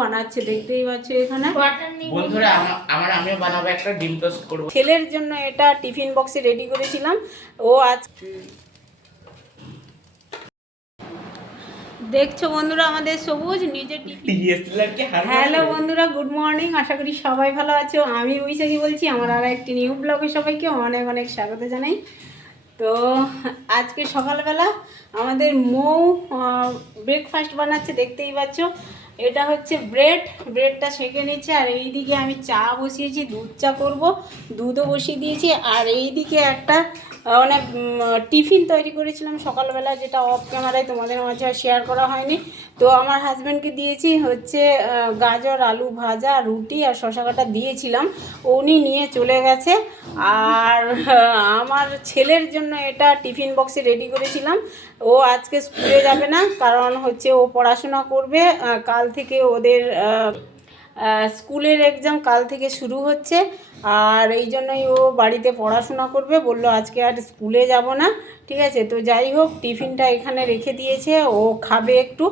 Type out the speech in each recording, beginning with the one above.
বানাচ্ছে, দেখতেই পাচ্ছ এখানে। বন্ধুরা আমিও বানাবো একটা ডিম টোস্ট করব। ছেলের জন্য এটা টিফিন বক্সে রেডি করেছিলাম। ও আজ দেখছো বন্ধুরা আমাদের সবুজ নিজের টিফিন। হ্যালো বন্ধুরা, গুড মর্নিং। আশা করি সবাই ভালো আছো। আমি বৈশাখী বলছি। আমার আর একটি নিউ ব্লগে সবাইকে অনেক অনেক স্বাগত জানাই। তো আজকে সকালবেলা আমাদের মৌ ব্রেকফাস্ট বানাচ্ছে, দেখতেই পাচ্ছ। এটা হচ্ছে ব্রেডটা সেঁকে নিচ্ছে। আর এইদিকে আমি চা বসিয়েছি, দুধ চা করব, দুধও বসিয়ে দিয়েছি। আর এইদিকে একটা মানে টিফিন তৈরি করেছিলাম সকালবেলা, যেটা অফ ক্যামেরায় তোমাদের মাঝে শেয়ার করা হয়নি। তো আমার হাজব্যান্ডকে দিয়েছি হচ্ছে গাজর আলু ভাজা, রুটি আর শসা কাটা দিয়েছিলাম, উনি নিয়ে চলে গেছে। আর আমার ছেলের জন্য এটা টিফিন বক্সে রেডি করেছিলাম। ও আজকে স্কুলে যাবে না, কারণ হচ্ছে ও পড়াশোনা করবে। কাল থেকে ওদের স্কুলের এক্সাম কাল থেকে শুরু হচ্ছে। আর এই জন্যই ও বাড়িতে পড়াশোনা করবে, বললো আজকে আর স্কুলে যাব না। ঠিক আছে, তো যাই হোক, টিফিনটা এখানে রেখে দিয়েছে, ও খাবে একটু।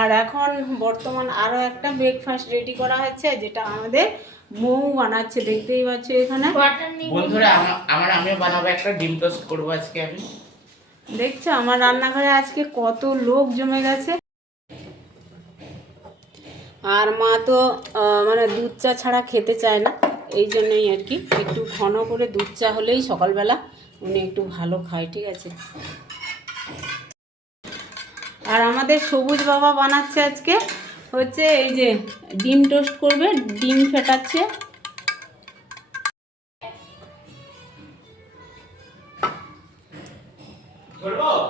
আর এখন বর্তমান আরও একটা ব্রেকফাস্ট রেডি করা হচ্ছে, যেটা আমাদের মৌ বানাচ্ছে, দেখতেই পাচ্ছ এখানে। বন্ধুরা আমিও বানাবো একটা ডিম টোস্ট করব আজকে আমি। দেখছো আমার রান্নাঘরে আজকে কত লোক জমে গেছে। আর মা তো মানে দুধ চা ছাড়া খেতে চায় না, এই জন্যই আর কি একটু ঘন করে দুধ চা হলেই সকালবেলা উনি একটু ভালো খায়। ঠিক আছে। আর আমাদের সবুজ বাবা বানাচ্ছে আজকে হচ্ছে এই যে ডিম টোস্ট করবে, ডিম ফেটাচ্ছে।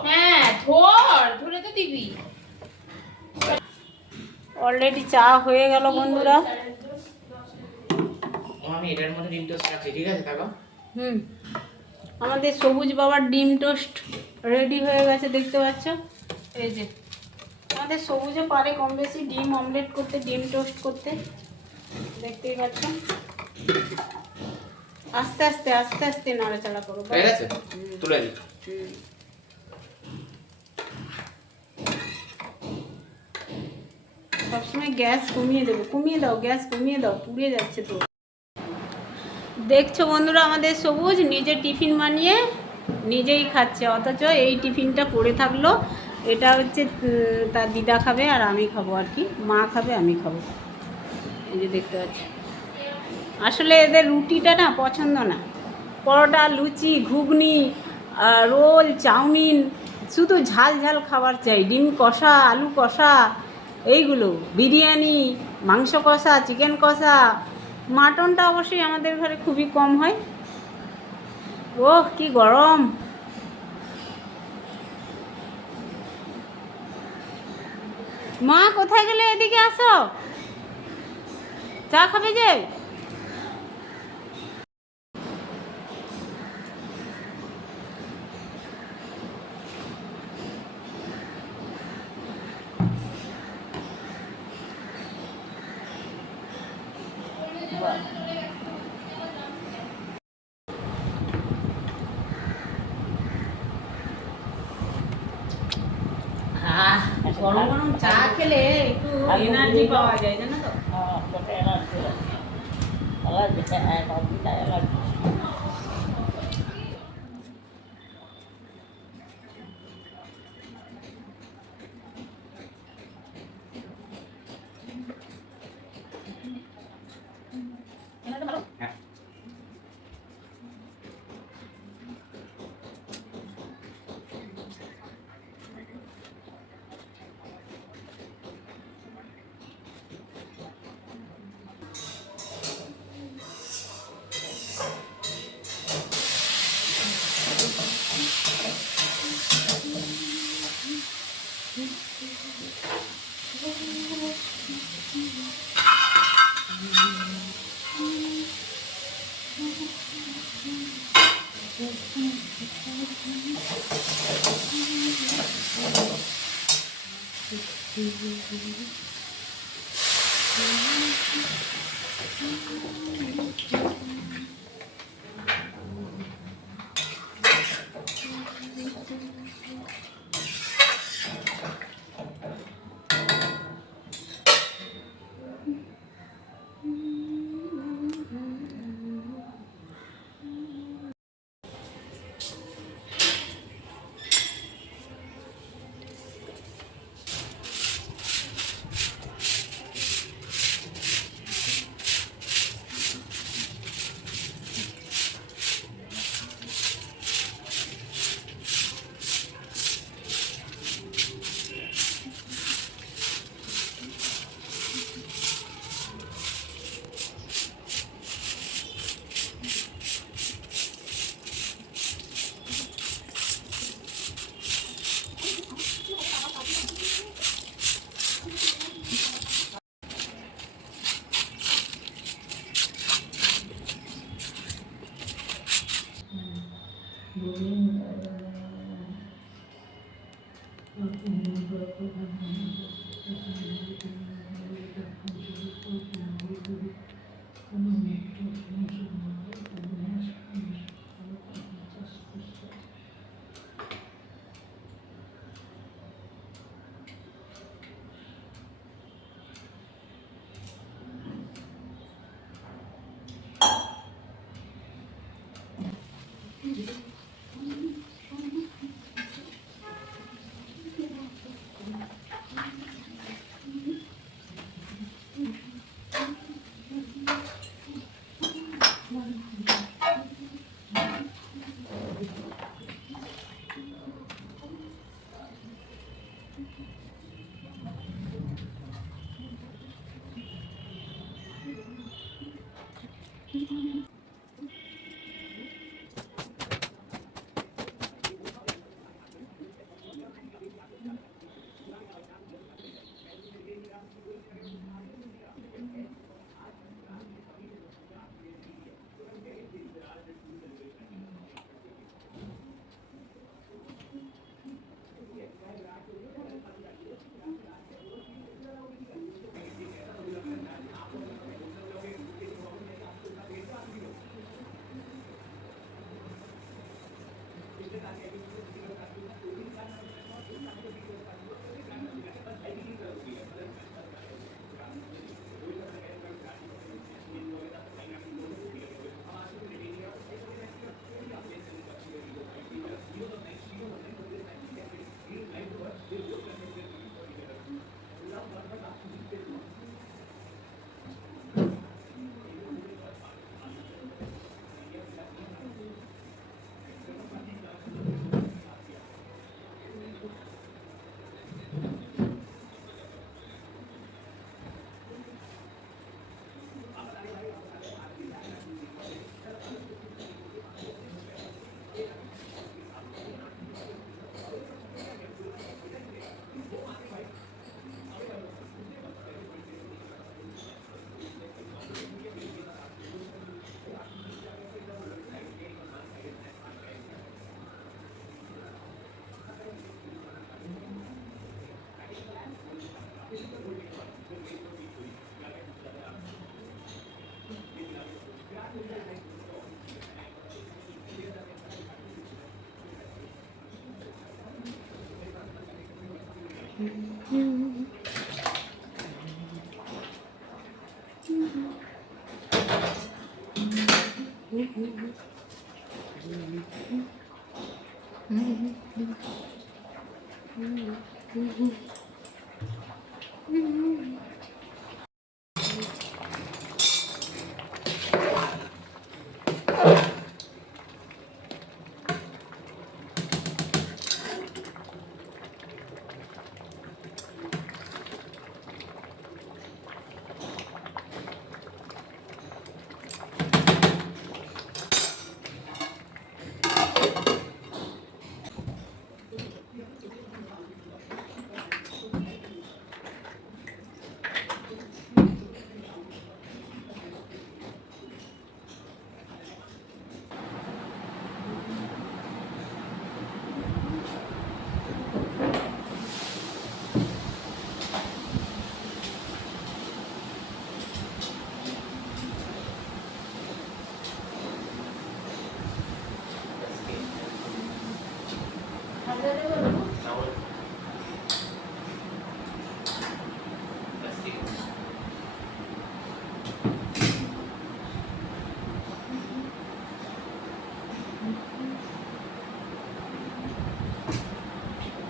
হ্যাঁ, ধরে তো দিবি। অলরেডি চা হয়ে গেল বন্ধুরা। আমি এটার মধ্যে ডিম টোস্ট রাখছি, ঠিক আছে থাকো। আমাদের সবুজ বাবার ডিম টোস্ট রেডি হয়ে গেছে, দেখতে পাচ্ছ। এই যে আমাদের সবুজে পারে কম বেশি ডিম অমলেট করতে, ডিম টোস্ট করতে, দেখতেই পাচ্ছ। আস্তে আস্তে আস্তে আস্তে নাড়াচাড়া করো। হয়ে গেছে, তুলে দিই। সবসময় গ্যাস কমিয়ে দেবো, কমিয়ে দাও, গ্যাস কমিয়ে দাও, পুড়ে যাচ্ছে তো। দেখছো বন্ধুরা আমাদের সবুজ নিজে টিফিন বানিয়ে নিজেই খাচ্ছে, অথচ এই টিফিনটা পড়ে থাকলো। এটা হচ্ছে তার দিদা খাবে আর আমি খাবো আর কি, মা খাবে আমি খাবো। এই যে দেখতে পাচ্ছি, আসলে এদের রুটিটা না পছন্দ না। পরোটা, লুচি, ঘুগনি, রোল, চাউমিন, শুধু ঝাল ঝাল খাবার চাই। ডিম কষা, আলু কষা, এইগুলো, বিরিয়ানি, মাংস কষা, চিকেন কষা। মাটনটা অবশ্যই আমাদের ঘরে খুবই কম হয়। ওহ কি গরম! মা কোথায় গেলে? এদিকে আসো, চা খাবে যে? গরম গরম চা খেলে একটু এনার্জি পাওয়া যায়, জানো তো।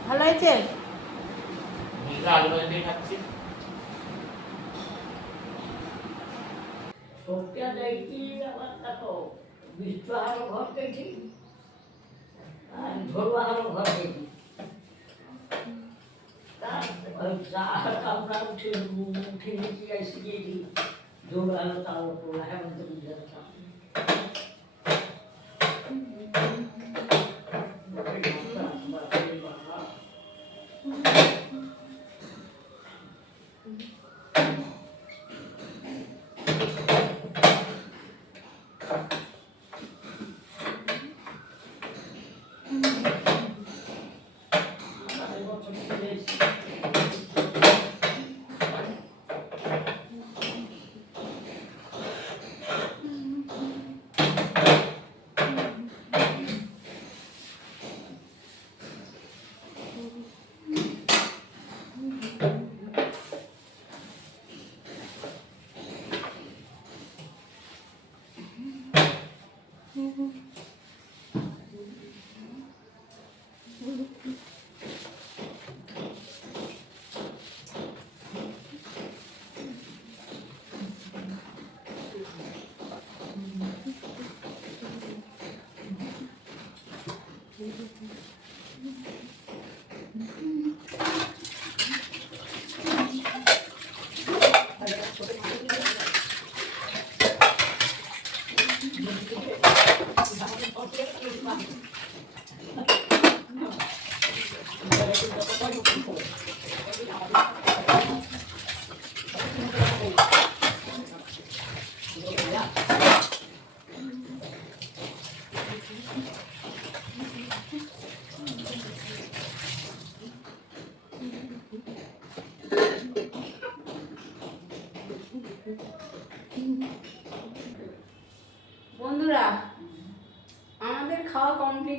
ভালো হয়েছে? আলু ভাজা দিয়ে খাচ্ছি। সত্যি দেখি আবার দেখো বিষ্ণু আরো ঘর দেখি আর ঝোলা আরো ঘর দেখি আমরা উঠে নিচে এসে গিয়েছি ঝোলা আলো তাও হেমন্ত বিদ্যালয়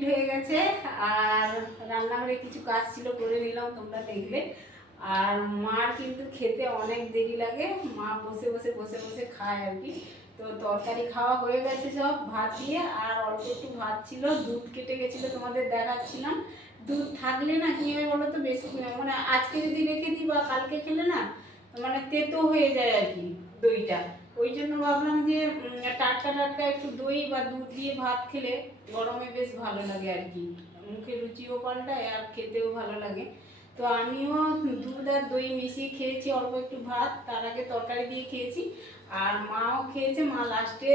হয়ে গেছে, আর রান্নাঘরে কিছু কাজ ছিল করে নিলাম, তোমরা দেখলে। আর মার কিন্তু খেতে অনেক দেরি লাগে, মা বসে বসে বসে বসে খায় আর কি। তো তরকারি খাওয়া হয়ে গেছে সব ভাত দিয়ে, আর অল্প একটু ভাত ছিল, দুধ কেটে গেছিলো তোমাদের দেখাচ্ছিলাম। দুধ থাকলে না কি হয় বলো তো, বেশি মানে আজকে যদি রেখে দিই বা কালকে খেলে না মানে তেতো হয়ে যায় আর কি দইটা। ওই জন্য ভাবলাম যে টাটকা টাটকা একটু দই বা দুধ দিয়ে ভাত খেলে গরমে বেশ ভালো লাগে আর কি, মুখে রুচিও পাল্টায় আর খেতেও ভালো লাগে। তো আমিও দুধ আর দই মিশিয়ে খেয়েছি, অল্প একটু ভাত, তার আগে তরকারি দিয়ে খেয়েছি। আর মাও খেয়েছে, মা লাস্টে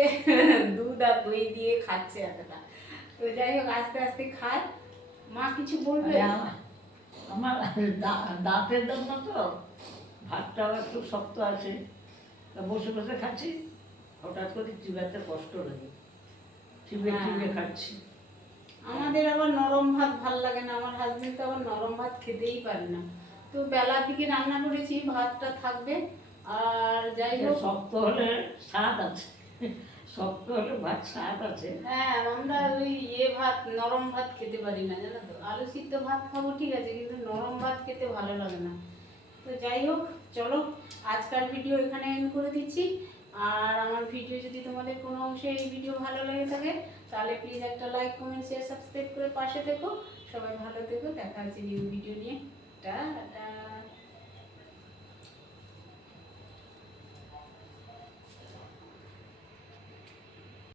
দুধ আর দই দিয়ে খাচ্ছে এতটা। তো যাই হোক আস্তে আস্তে খায়। মা কিছু বলবে? আমার দাঁতের জন্য তো ভাতটাও একটু শক্ত আছে, তা বসে বসে খাচ্ছি, হঠাৎ করে চিবাতে কষ্ট লাগে, চিবে চিবে খাচ্ছি। আমাদের আবার নরম ভাত ভাল লাগে না, আমার হাজবেন্ড তো আবার নরম ভাত খেতেই পারে না। তো বেলার দিকে রান্না করেছি, ভাতটা থাকবে। আর যাই হোক শক্ত হলে স্বাদ আছে, শক্ত হলে ভাত স্বাদ আছে। হ্যাঁ, আমরা ওই ভাত নরম ভাত খেতে পারি না, জানো তো। আলু সিদ্ধ ভাত খাবো ঠিক আছে, কিন্তু নরম ভাত খেতে ভালো লাগে না। তো যাই হোক চলো, আজকাল ভিডিও এখানে এন্ড করে দিচ্ছি। আর আমার ভিডিও যদি তোমাদের কোনো অংশে এই ভিডিও ভালো লেগে থাকে তাহলে প্লিজ একটা লাইক, কমেন্ট, শেয়ার, সাবস্ক্রাইব করে পাশে থেকো। সবাই ভালো থেকো, দেখা হচ্ছে নিউ ভিডিও নিয়ে। টাটা।